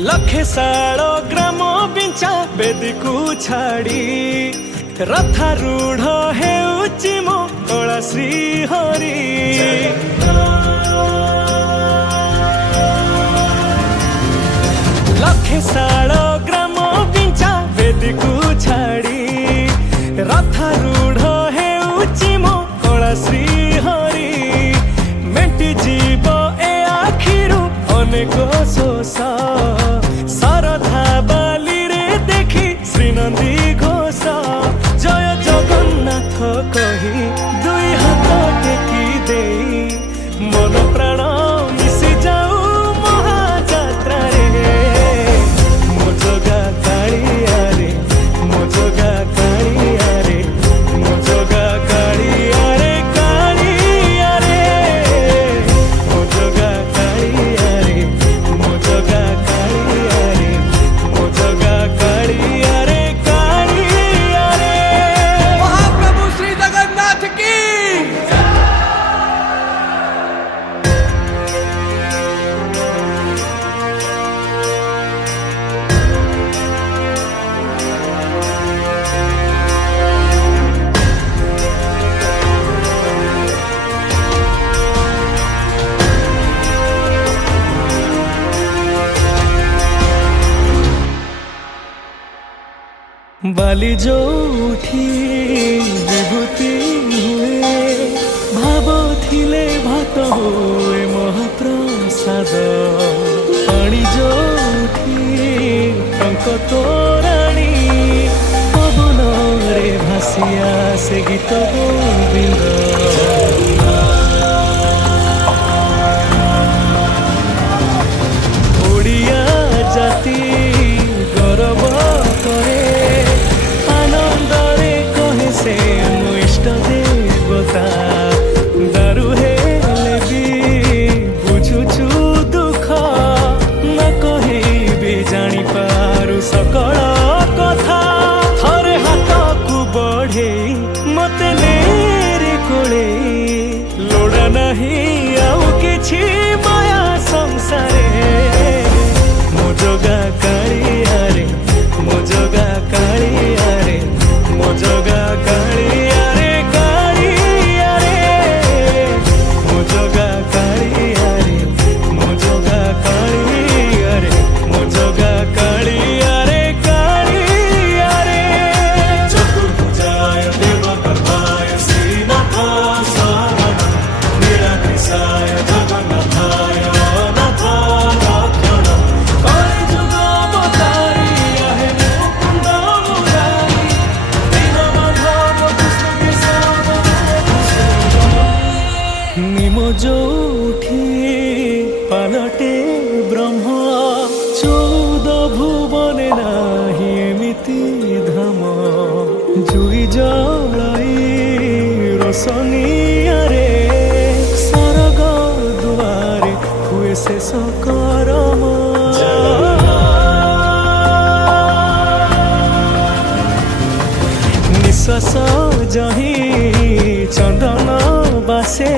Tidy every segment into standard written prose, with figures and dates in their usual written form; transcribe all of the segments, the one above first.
लखे साल ग्राम बिंचा बेदी को छाड़ी रथारूढ़ हेउची मो कला श्री हरि। लखे साल ग्राम बिंचा बेदी को छाड़ी रथारूढ़ हेउची मो कला श्री हरि। मेटी जीव ए आखिरु अनेक शोष सरधा बाली रे देखी श्रीनंदी घोष। जय जगन्नाथ कही दुई हाथ टेकी दे मन प्राण मिशि जाऊ महाजात्रा रे। मो जगा कालिया रे मो जगा कालिया रे मो जगा कालिया रे कालिया रे मो जगा कालिया रे मो जगा कालिया रे मो जगा कालिया रे कालिया रे। महाप्रभु श्री जगन्नाथ की। बाली जो उठी विभूति हुए भाव थिले भात हुए महाप्रसाद। पानी जो उठी टंक तोराणी पवन रे भासिया से गीत गोविंद। ओडिया जाति गौरव करे आनंदरे कहे से मो इष्ट देवता। दारु हेले भी बुझुछु दुख न कहे भी जानी पारु सकल कथा। थरे हाथ को बढ़े मते नेरे कोले लोड़ा नहीं आउ किछि माया संसारे। मो जगा कालिया रे मो जगा कालिया रे मो जगा कालिया रे कालिया रे मो जगा कालिया रे मो जगा कालिया रे मो जगा कालिया रे कालिया रे। चतुर्भुजाय देवगर्भाय श्रीनाथाय शरणं निराकृताय जगन्नाथाय अनाथ रक्षणं। कलिजुग अवतारी आहे मुकुंद मुरारी दीनमाधव कृष्ण केशव। निमो जो उठी पालटे ब्रह्म 14 भुवने नाही एमिति धाम। जुई जलाई रोशनिया रे सरग दुआरे हुए शेष करम। निश्वास जही चंदन बासे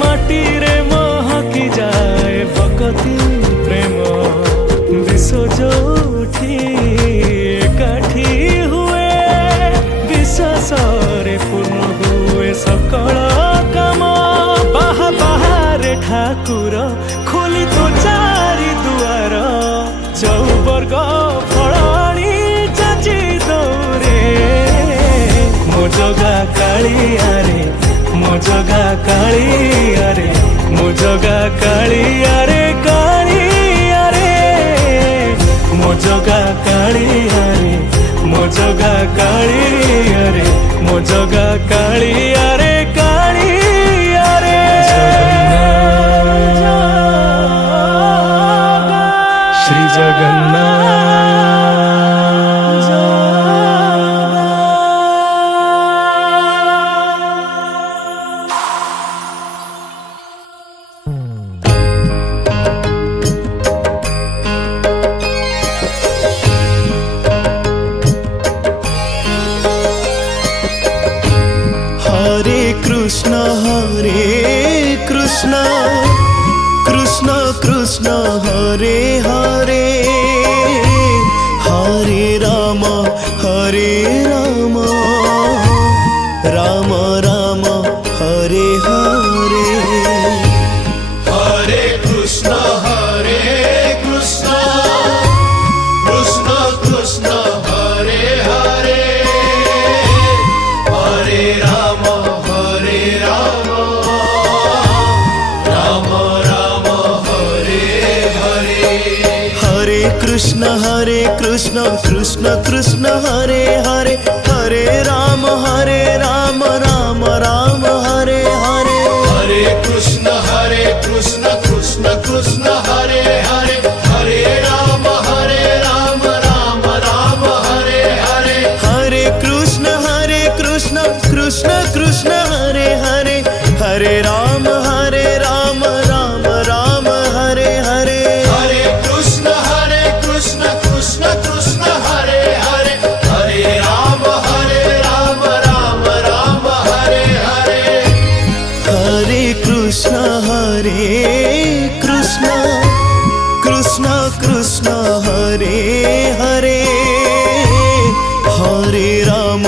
माटी रे महकी जाए भक्ति प्रेम। विश्व जोठी एकाठी हुए विश्वास रे पूर्ण हुए सकल काम। बाहा बाहारे ठाकुर खोली तो चारि दुआर चौवर्ग फलाणी जाची दौरे। मो जगा कालिया रे मो जगा कालिया रे मो जगा कालिया रे कालिया रे मो जगा कालिया रे मो जगा कालिया रे मो जगा कालिया रे कालिया रे। श्री जगन्नाथ। कृष्ण कृष्ण कृष्ण हरे हरे हरे राम राम राम हरे हरे हरे कृष्ण कृष्ण कृष्ण हरे हरे हरे राम राम राम हरे हरे हरे कृष्ण कृष्ण कृष्ण हरे हरे हरे राम राम राम हरे हरे हरे कृष्ण कृष्ण कृष्ण हरे हरे हरे राम राम राम हरे हरे हरे कृष्ण कृष्ण कृष्ण हरे हरे हरे राम राम राम हरे हरे हरे कृष्ण कृष्ण कृष्ण हरे हरे हरे राम राम राम हरे हरे हरे कृष्ण कृष्ण कृष्ण हरे हरे हरे राम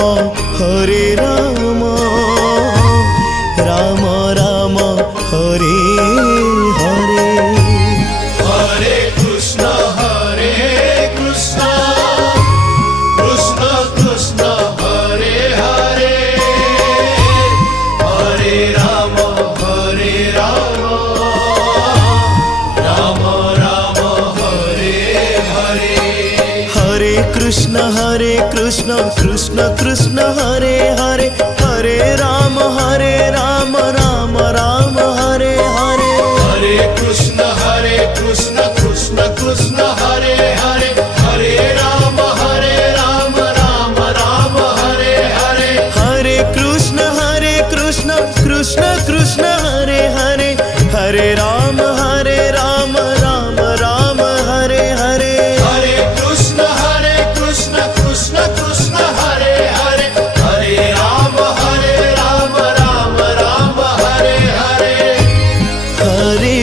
राम राम हरे हरे हरे कृष्ण कृष्ण कृष्ण हरे हरे हरे राम राम राम हरे हरे हरे कृष्ण कृष्ण कृष्ण हरे हरे हरे राम राम राम हरे हरे हरे कृष्ण कृष्ण कृष्ण हरे हरे हरे राम राम राम हरे हरे हरे कृष्ण कृष्ण कृष्ण हरे हरे हरे राम राम राम हरे हरे हरे कृष्ण कृष्ण कृष्ण हरे हरे हरे राम राम राम हरे हरे हरे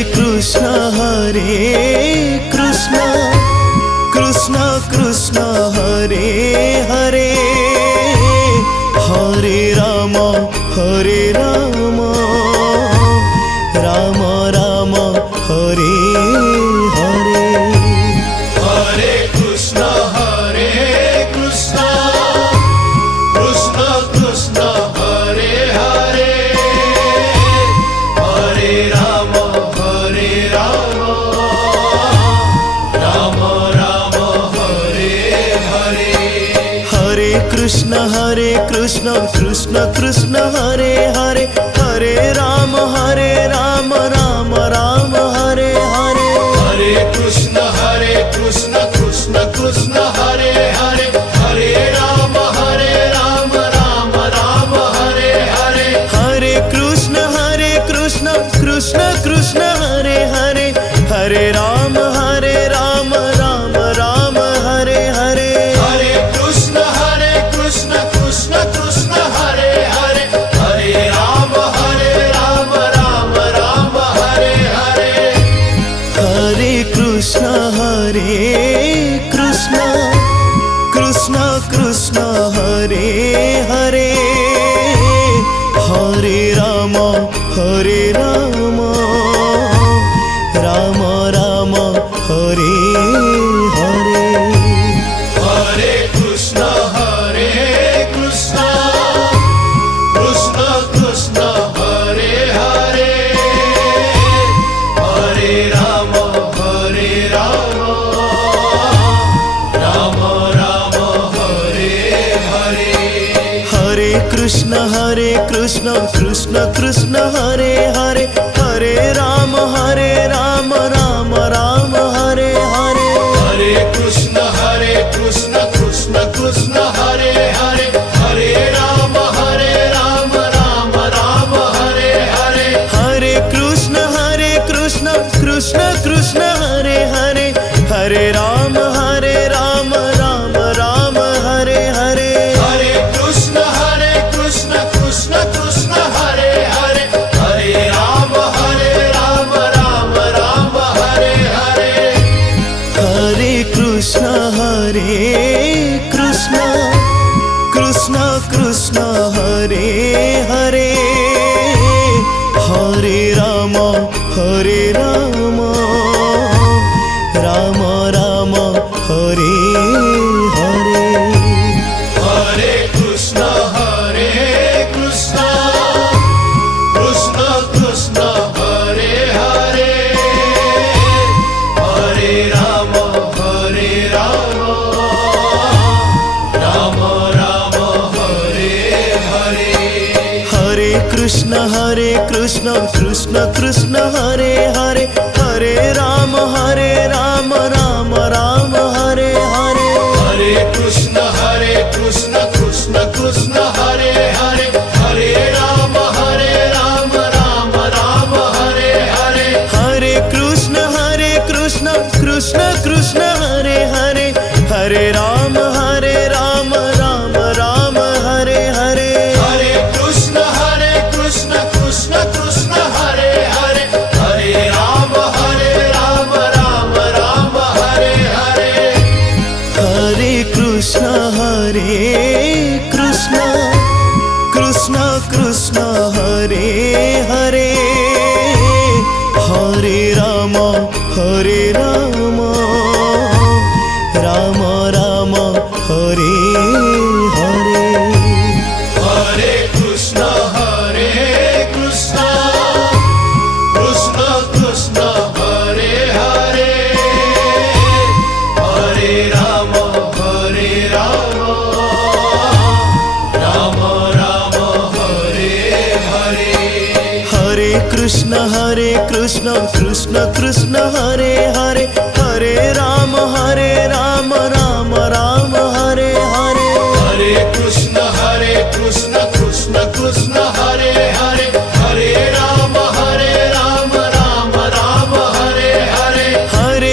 कृष्ण कृष्ण कृष्ण हरे हरे हरे राम राम राम हरे हरे हरे कृष्ण कृष्ण कृष्ण हरे हरे हरे राम राम राम हरे हरे हरे कृष्ण कृष्ण कृष्ण हरे हरे हरे राम राम राम हरे हरे हरे कृष्ण कृष्ण कृष्ण हरे हरे हरे राम राम राम हरे हरे हरे कृष्ण कृष्ण कृष्ण हरे हरे हरे राम राम राम हरे हरे हरे कृष्ण कृष्ण कृष्ण हरे हरे हरे राम राम राम हरे हरे हरे कृष्ण कृष्ण कृष्ण हरे हरे हरे राम राम राम हरे हरे हरे कृष्ण कृष्ण कृष्ण हरे हरे हरे राम राम राम हरे हरे हरे कृष्ण कृष्ण कृष्ण हरे हरे हरे राम राम राम हरे हरे हरे कृष्ण कृष्ण कृष्ण हरे हरे हरे राम राम राम हरे हरे हरे कृष्ण कृष्ण कृष्ण हरे हरे हरे राम राम राम हरे हरे हरे कृष्ण कृष्ण कृष्ण हरे हरे हरे राम कृष्ण हरे हरे हरे राम राम राम हरे हरे हरे कृष्ण कृष्ण कृष्ण हरे हरे हरे राम राम राम हरे हरे हरे कृष्ण कृष्ण कृष्ण हरे हरे हरे राम राम राम हरे हरे हरे कृष्ण कृष्ण कृष्ण हरे हरे हरे राम राम राम हरे हरे हरे कृष्ण कृष्ण कृष्ण हरे हरे हरे राम राम राम हरे हरे हरे कृष्ण कृष्ण कृष्ण हरे हरे हरे राम राम राम हरे हरे हरे कृष्ण कृष्ण कृष्ण हरे हरे हरे राम राम राम हरे हरे हरे कृष्ण कृष्ण कृष्ण हरे हरे हरे राम राम राम हरे हरे हरे कृष्ण कृष्ण हरे हरे हरे राम राम राम हरे हरे हरे कृष्ण कृष्ण कृष्ण हरे हरे हरे राम राम हरे हरे हरे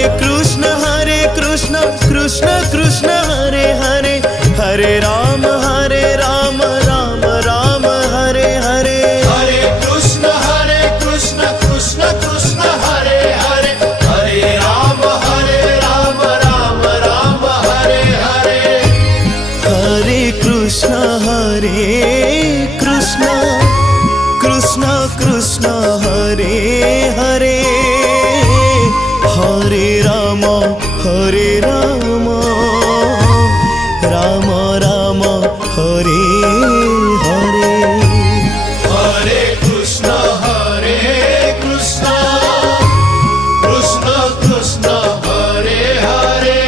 कृष्ण कृष्ण कृष्ण हरे हरे हरे राम राम राम हरे हरे हरे कृष्ण कृष्ण कृष्ण हरे हरे हरे राम राम हरे हरे हरे कृष्ण कृष्ण कृष्ण हरे हरे हरे राम राम राम हरे हरे हरे कृष्ण कृष्ण कृष्ण हरे हरे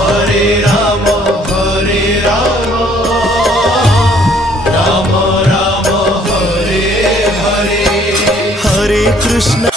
हरे राम राम राम हरे हरे हरे कृष्ण